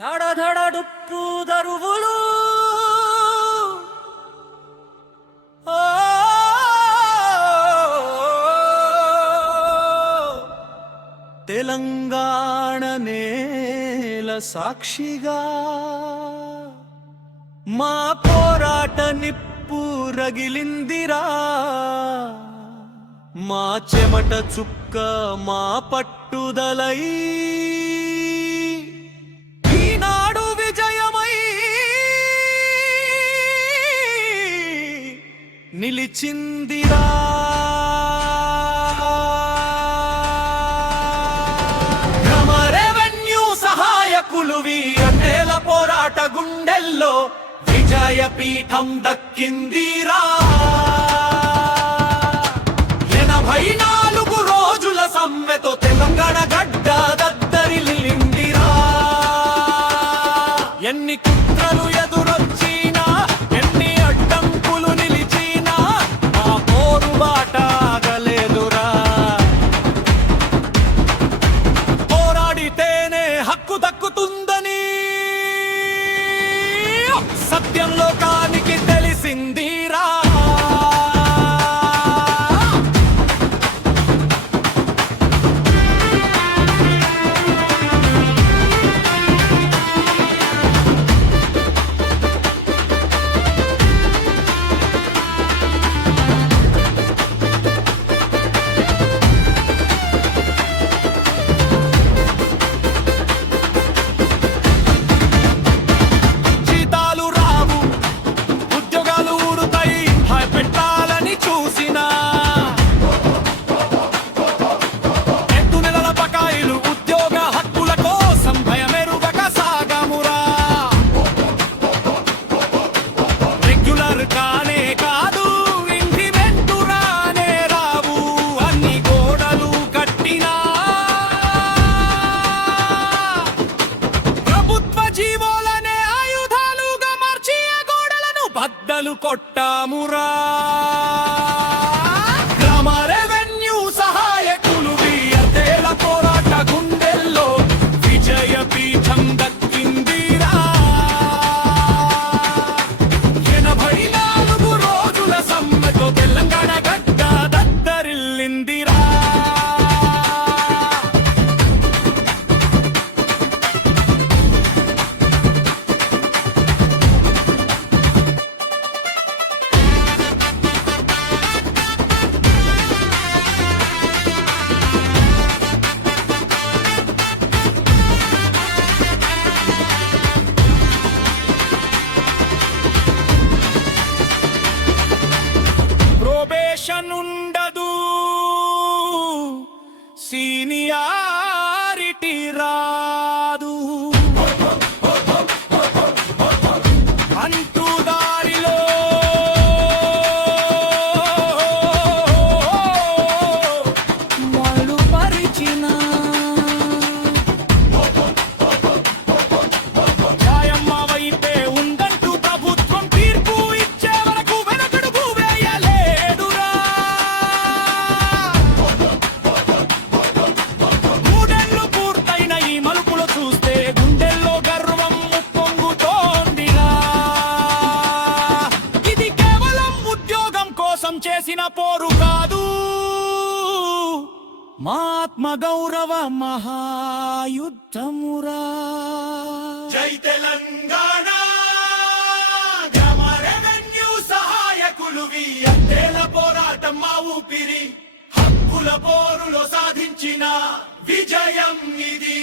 దడదడడుప్పు దరువులు తెలంగాణ నేల సాక్షిగా మా పోరాట నిప్పు రగిలిందిరా, మా చెమట చుక్క మా పట్టుదలై ఈనాడు విజయమై నిలిచిందిరా. గ్రామ రెవెన్యూ సహాయకులు వీరన్నేల పోరాట గుండెల్లో విజయ పీఠం దక్కిందిరా. 84 రోజుల సమ్మెతో తెలంగాణ గడ్డ దద్దరిల్లిందిరా. ఎన్ని కుట్రలు ఎదురొచ్చినా, ఎన్ని అడ్డంకులు నిలిచినా ఆ పోరుబాట ఆగలేదురా. పోరాడితేనే హక్కు దక్కుతుందని సత్యం లోకానికి తెలిసిందిరా. బద్దలు కొట్టామురా. గ్రామ రెవెన్యూ సహాయకులు వీరన్నేల పోరాట గుండెల్లో విజయ పీఠం దక్కిందిరా. 84 రోజుల సమ్మెతో తెలంగాణ గడ్డ దద్దరిల్లిందిరా. ఉండదు, సీనియారిటీ రాదు అంటూ దారిలో మళ్ళు పరిచిన న్యాయమ్మ వైపే ఉందంటూ ప్రభుత్వం తీర్పు ఇచ్చే వరకు వెనకడుగు వేయలేదురా. మూడేళ్లు పూర్తయిన ఈ మలుపులు చూస్తే గుండెల్లో గర్వం ఉప్పొంగుతోందిరా. ఇది కేవలం ఉద్యోగం కోసం చేసిన పోరు కాదు, మా ఆత్మ గౌరవ మహాయుద్ధమురా. జై తెలంగాణ. గ్రామ రెవెన్యూ సహాయకులు వీరన్నేల పోరాటం మా ఊపిరి, హక్కుల పోరులో సాధించిన విజయం ఇది.